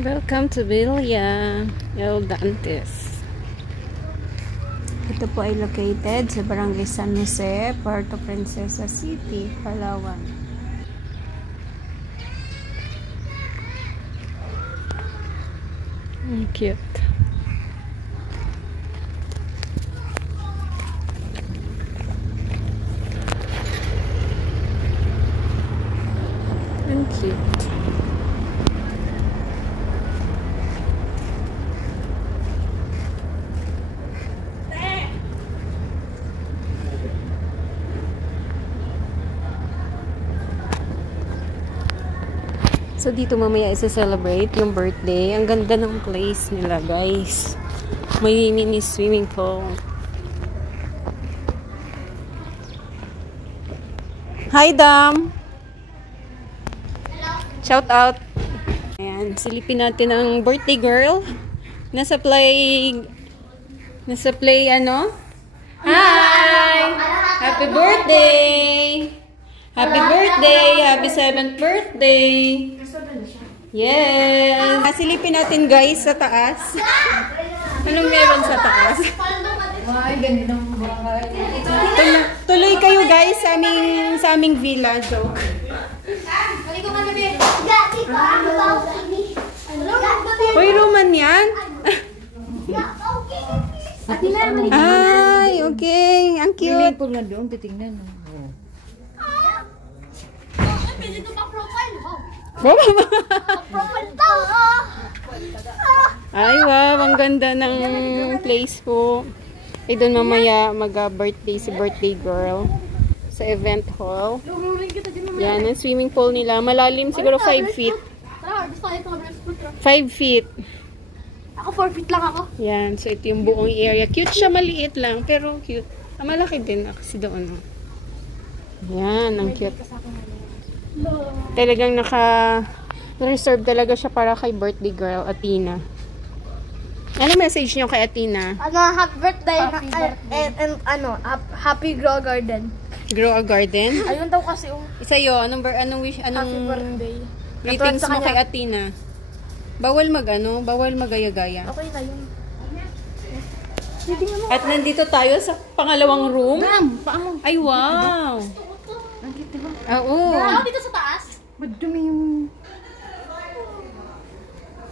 Welcome to Villa El Dantes. Ito po ay located sa Barangay San Jose, Puerto Princesa City, Palawan. Ang cute. Ang cute. So, dito mamaya isa-celebrate yung birthday. Ang ganda ng place nila, guys. May mini swimming pool. Hi, Dam! Shout out! Ayan, silipin natin ang birthday girl. Nasa play, ano? Hi! Happy birthday! Happy birthday! Happy 7th birthday! Yes! Silipin natin guys sa taas. Anong meron sa taas? Ay, ganda ng bahay. Tuloy kayo guys sa aming villa. Joke. Hoy, Roman yan? Ay, okay. Ang cute. May maple nga doon, titingnan. Ay, wow. Ang ganda ng place po. Eh, doon mamaya mag-birthday si birthday girl sa event hall. Yan, ang swimming pool nila. Malalim siguro 5 feet. 5 feet. Ako 4 feet lang ako. Yan, so ito yung buong area. Cute siya, maliit lang, pero cute. Malaki din kasi doon. Yan, ang cute. Talagang naka-reserve talaga siya para kay birthday girl, Athena. Ano message niyo kay Athena? Happy birthday. And happy Grow Garden. Grow a garden? Ayun daw kasi Isa yun, anong wish, happy birthday. greetings mo kay Athena? Bawal bawal magaya-gaya. Okay na yun. At nandito tayo sa pangalawang room. Ma'am, paano? Ay, wow! Ang cute, diba? Oo. Dito sa taas? Madumi yung...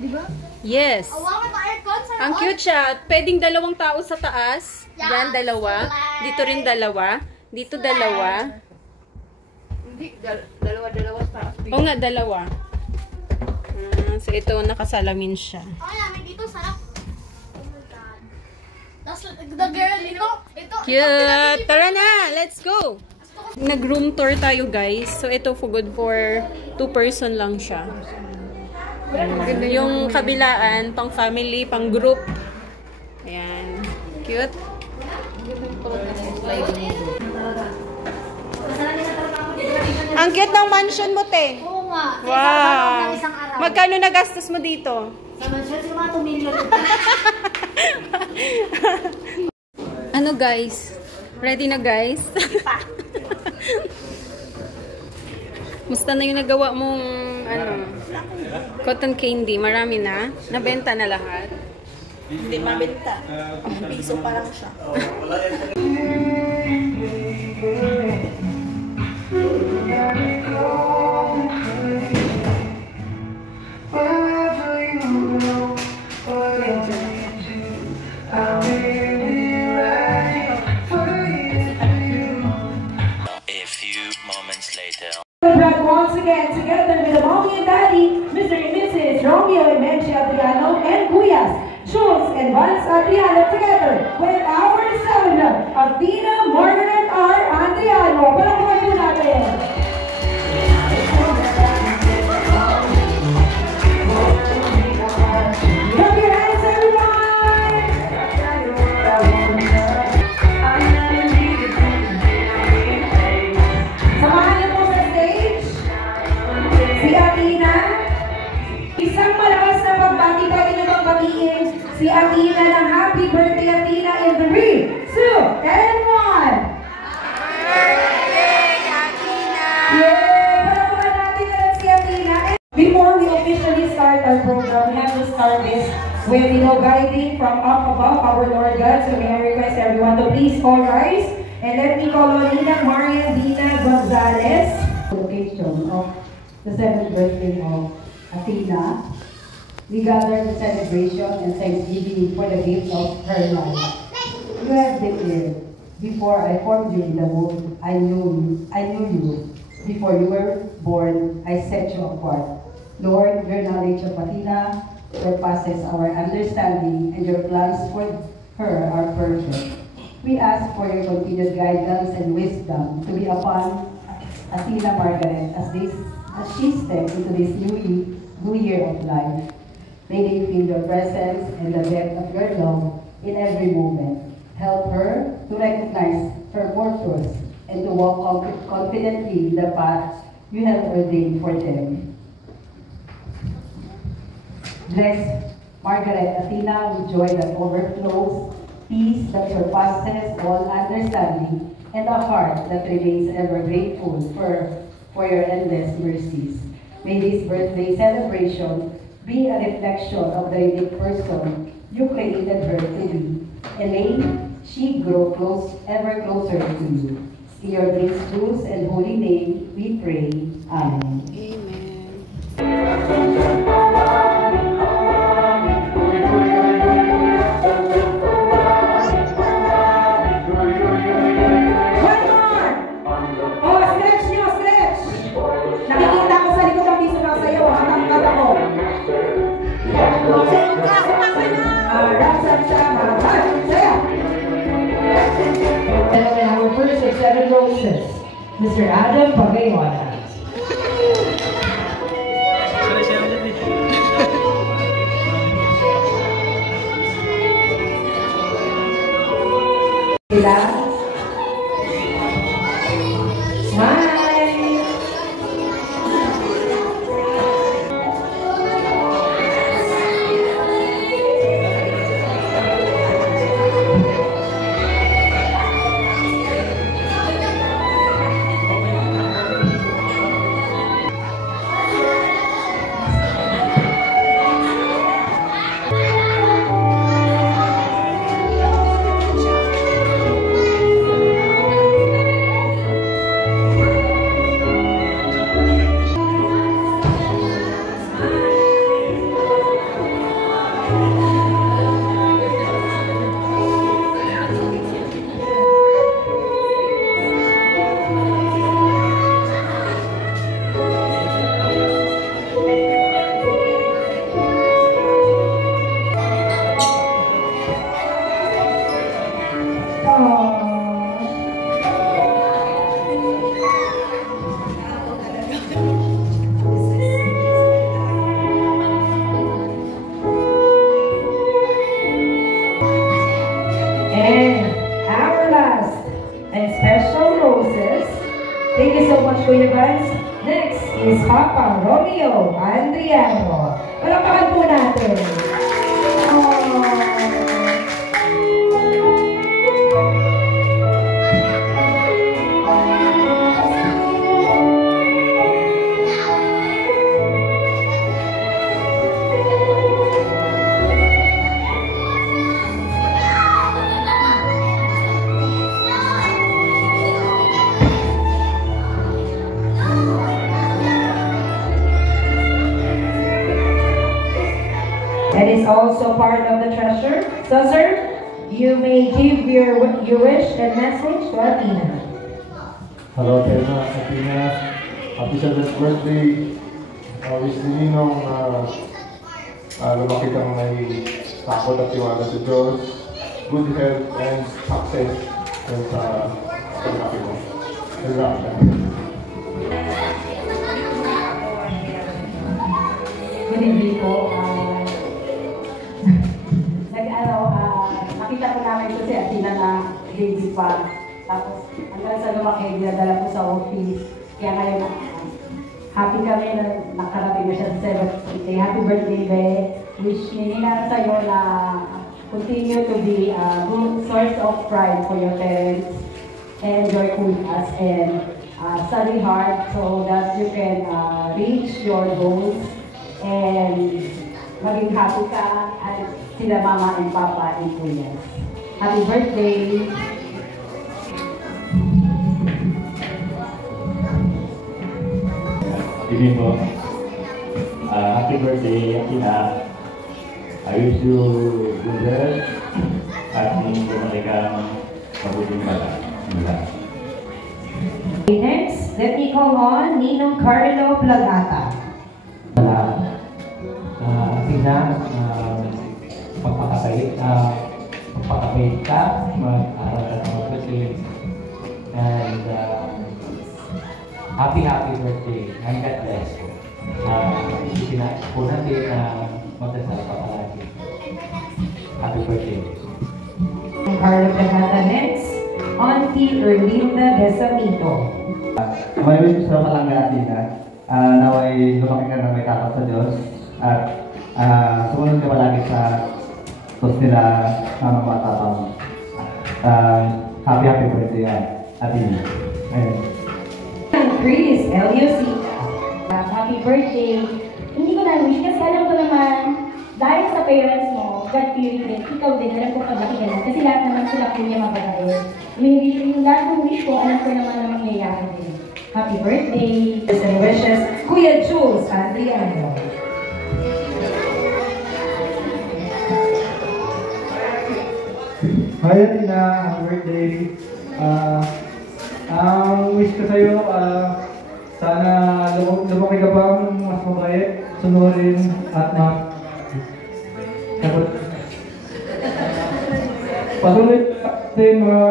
Diba? Yes. Wow, may aircon sa Ang cute siya. Pwedeng dalawang tao sa taas. Yeah. Diyan, dalawa. Dito rin dalawa. Dito dalawa. Hindi, dalawa sa taas. Oo nga, dalawa. So, ito, nakasalamin siya. Okay na, may dito sarap. Oh my God. Tapos, the girl, ito. Cute! Tara na! Let's go! Nag-room tour tayo, guys. So, ito good for 2 person lang siya. Yung kabilaan, pang family, pang group. Ayan. Cute. Ang cute ng mansion mo, te. Oo nga. Wow. Isang araw. Magkano nagastos mo dito? Sa mansion, sino mga 2 million? Ano, guys? Ready na, guys? Musta na yung nagawa mong cotton candy? Marami na? Nabenta na lahat? Hindi mabenta. Piso pa lang siya. Once again, together with the mommy and daddy, Mr. and Mrs. Romeo and Benji Adriano and Cuyas, Jules and Vance Adriano, together with our son, Athena Margaret R. Adriano. Palakpakan po natin. Clap your hands, everyone! Samahan niyo po sa stage si Athena. Isang malakas na pagbati, pwede niyo bang batiin si Athena ng happy birthday, Athena, in 3, 2, and 1. Happy birthday, Athena! Yay! Palakpakan natin ulit si Athena. Before we officially start start our program, we have to start this with, guiding from up above, our Lord God. So may I request everyone to please all rise. And let me call on Ina Maria Dina Gonzalez. Occasion of the 7th birthday of Athena, we gather the celebration and thanksgiving for the gift of her life. You have declared, before I formed you in the womb, I knew you. Before you were born, I set you apart. Lord, your knowledge of Athena surpasses our understanding, and your plans for her are perfect. We ask for your continued guidance and wisdom to be upon Athena Margaret as she steps into this new year of life. May they feel your presence and the depth of your love in every moment. Help her to recognize her purpose and to walk confidently in the path you have ordained for them. Bless Margaret Athena with joy that overflows, peace that surpasses all understanding, and a heart that remains ever grateful for your endless mercies. May this birthday celebration be a reflection of the unique person you created her to be, and may she grow ever closer to you. In your gracious and holy name, we pray. Amen. Mr. Adam Pagayon. Smile. Thank you so much, Kuya Vance. Next is Papa Romeo Andriano. Palakpakan po natin. That is also part of the treasure. So, sir, you may give your wish and message to Athena. Hello, Athena. Happy 7th birthday. Wish ni Ninong lumaki kang may takot at tiwala sa Diyos. Good health and success sa paglaki mo. Good evening po. Nakita ko namin ito si Athena na baby pa. Tapos, hanggang sa lumaki, dinadala ko sa office. Kaya ngayon, happy kami na nakarating na siya sa 7th birthday. Happy birthday, Be. Wish ni Nina sa'yo na continue to be a good source of pride for your parents. Enjoy with us and study hard so that you can reach your goals and maging happy ka at sila mama and papa and kuya. Happy birthday! Sige po. Happy birthday, Athena. I wish you good health at lumaki kang mabuting bata. Next, let me call on Ninong Carlo Plagata. Athena, magpakabait ka, mag-aral ka ng mabuti, and happy birthday, and God bless. Itinais po natin na magdasal pa palagi. Happy birthday. Carlo Plagata next, Auntie Erlinda Desamito. May wish sa malangga Athena, naway lumaki ka na may takot sa Diyos, at sumunod ka palagi sa tos nila mga bata pa mo. Happy birthday, Athena. Chris Eliosita. Happy birthday. Hindi ko na-wish kasi alam ko naman, dahil sa parents mo, God-fearing din, ikaw din, alam ko paglaki ka na. Kasi lahat naman sila po niya mabagayin. Yung lahat ng wish ko, alam ko naman na mangyayari din. Happy birthday! And wishes, Kuya Jules Adriano. Hi Athena, happy birthday. Ang wish ko sa'yo, sana lumaki ka pang mas mabait, sunurin at patuloy natin mga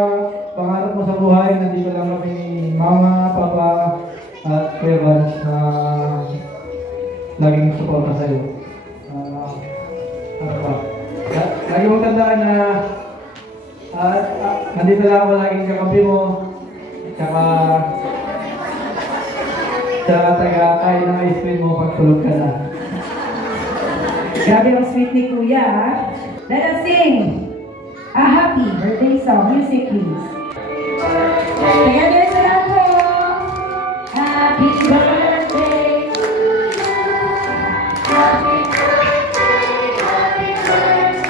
pangarap mo sa buhay. Nandito lang kami ni Mama, Papa at Kuya Vance na laging suporta sa'yo. Lagi mong tandaan na nandito lang ako laging kakampi mo, tsaka taga-kain ng ice cream mo pag tulog ka na. Grabe ang sweet ni Kuya, ha? Let us sing a happy birthday song. Music, please. Together sa lahat po. Happy birthday. Happy birthday. Happy birthday.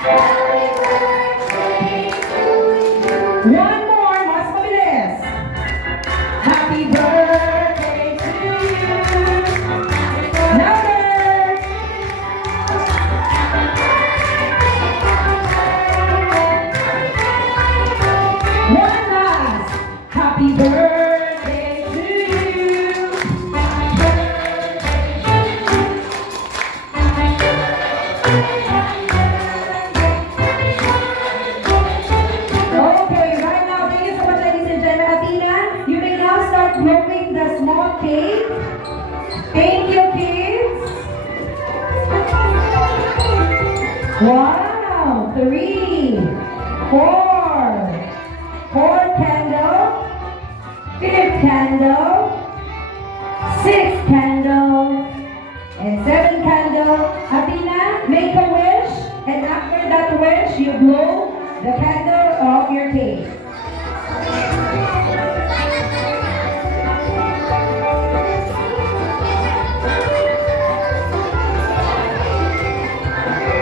Happy birthday to you. One more, mas mabilis. Happy birthday to you. Louder. One last. Happy birthday to you. Okay, right now, thank you so much, ladies and gentlemen. Athena, you may now start blowing the small cake. Thank you, kids. Wow, 3, 4, 4 candle, 5th candle, 6th candle, and 7th candle. Athena, make a wish, and after that wish, you blow the candle of your cake.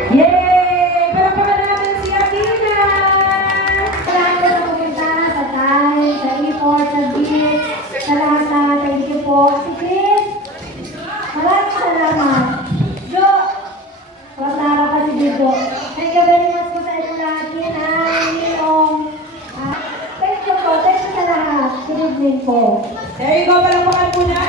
Yay! Palakpakan natin si Athena! Salamat sa pumunta sa Tay, sa effort, sa beat, sa lahat. Thank you po. Si Chris, maraming salamat. Jo, matara ka si Dito. Thank you very much po sa inyong lahat. Thank you po. Thank you sa lahat. Good evening po. There you go, palakpakan po na.